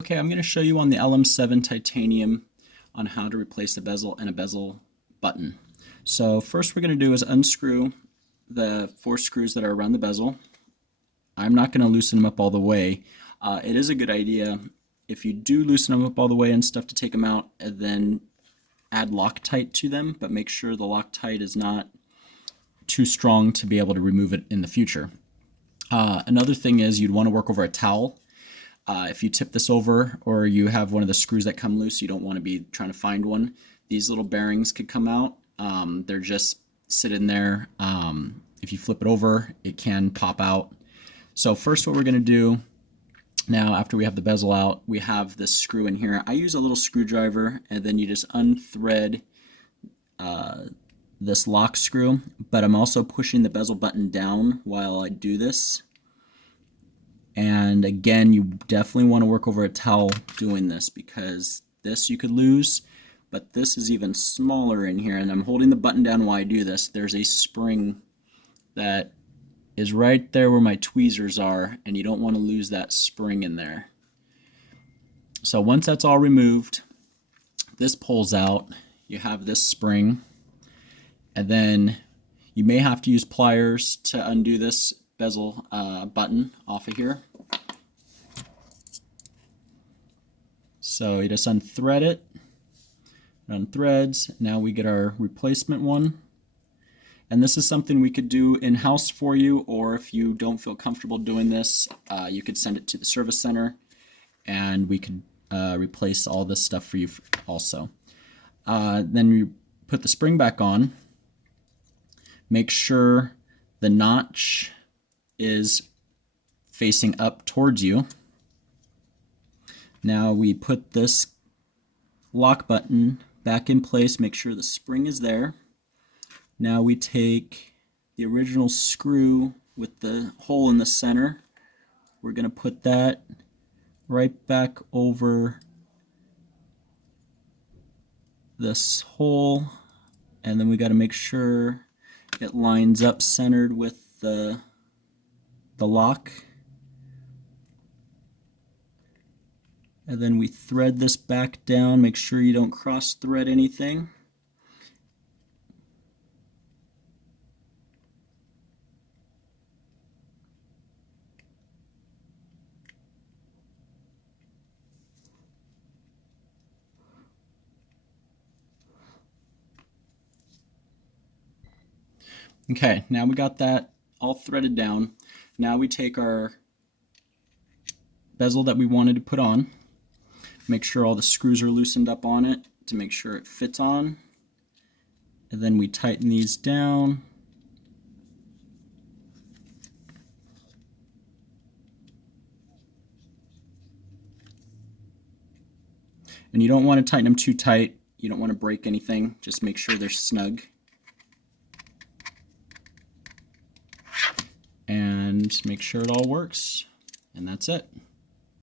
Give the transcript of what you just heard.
Okay, I'm going to show you on the LM-7 titanium on how to replace a bezel and a bezel button. So first we're going to do is unscrew the 4 screws that are around the bezel. I'm not going to loosen them up all the way. It is a good idea if you do loosen them up all the way and stuff to take them out and then add Loctite to them, but make sure the Loctite is not too strong to be able to remove it in the future. Another thing is you'd want to work over a towel. If you tip this over or you have one of the screws that come loose, you don't want to be trying to find one. These little bearings could come out. They're just sitting there. If you flip it over, it can pop out. So first what we're going to do now, after we have the bezel out, we have this screw in here. I use a little screwdriver, and then you just unthread this lock screw, but I'm also pushing the bezel button down while I do this. And again, you definitely want to work over a towel doing this because this you could lose, but this is even smaller in here, and I'm holding the button down while I do this. There's a spring that is right there where my tweezers are, and you don't want to lose that spring in there. So once that's all removed, this pulls out. You have this spring, and then you may have to use pliers to undo this bezel button off of here. So you just unthread it, it unthreads. Now we get our replacement one. And this is something we could do in-house for you, or if you don't feel comfortable doing this, you could send it to the service center and we could replace all this stuff for you also. Then you put the spring back on. Make sure the notch is facing up towards you. Now we put this lock button back in place, make sure the spring is there. Now we take the original screw with the hole in the center. We're going to put that right back over this hole, and then we got to make sure it lines up centered with the lock. And then we thread this back down, make sure you don't cross thread anything. Okay, now we got that all threaded down. Now we take our bezel that we wanted to put on, make sure all the screws are loosened up on it to make sure it fits on, and then we tighten these down. And you don't want to tighten them too tight, you don't want to break anything, just make sure they're snug. And make sure it all works, and that's it.